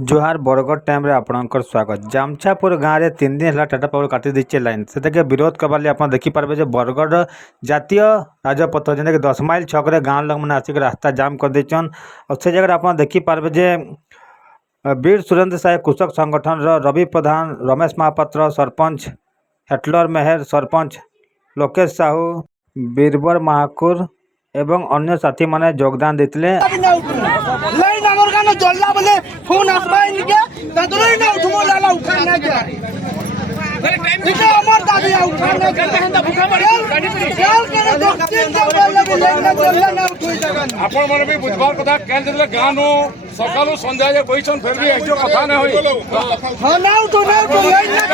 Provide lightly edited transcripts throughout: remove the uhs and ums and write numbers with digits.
जोहार बरगढ़ टाइम रे आपनकर स्वागत। जामछापुर गाँव में 3 दिन है टाटा पावर काटी दीचे लाइन से विरोध करवार आप देखिपारे जे बरगढ़ जातीय राजपथ जेनटा कि 10 माइल छक गाँव लोक मैंने आसिक रास्ता जाम कर देचन और से जगह आप देखिपारे जे वीर सुरेंद्र साय कृषक संगठन रवि प्रधान, रमेश महापात्र सरपंच, हेटलर मेहर सरपंच, लोकेश साहू, बीरबर महाकुर एवं अन्य साथी माने योगदान देते। लाइन हमर गाना जल्ला बोले फोन आसबा इनके तदरे ना उठमो लाला उठाना के इसे हमर दादी उठाना के भूखा पड़े चल करे दक्षिण जंगल लगे लाइन ना जल्ला ना उठोई जगन आपण माने भी बुधवार कथा केन देले गानो सकाळू संध्या जे बहिसन फेर भी एकजो कथा न होई हां ना उठो ना उठो लाइन ना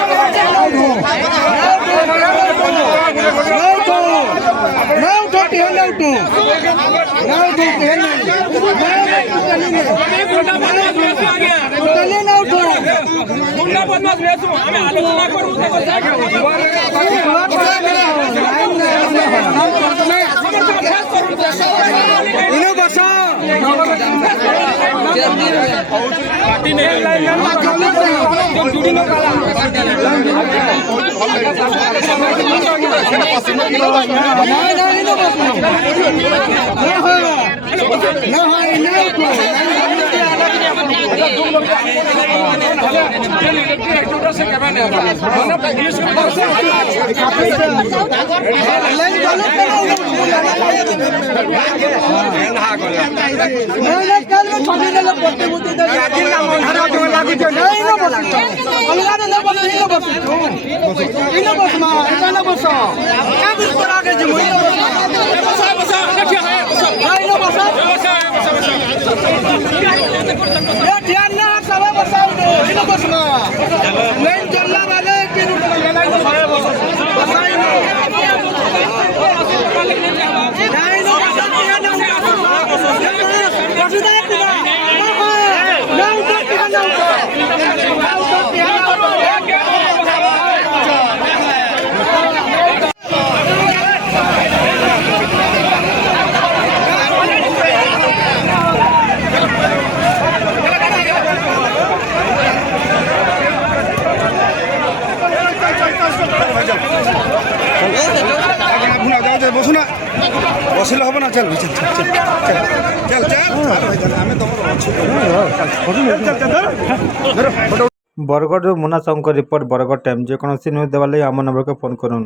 बसुना बसिल हम ना चल चल चल बरगढ़ मुना साहू रिपोर्ट बरगढ़ टाइम जेकोसी न्यूज देवार आम नंबर को फोन करूँ।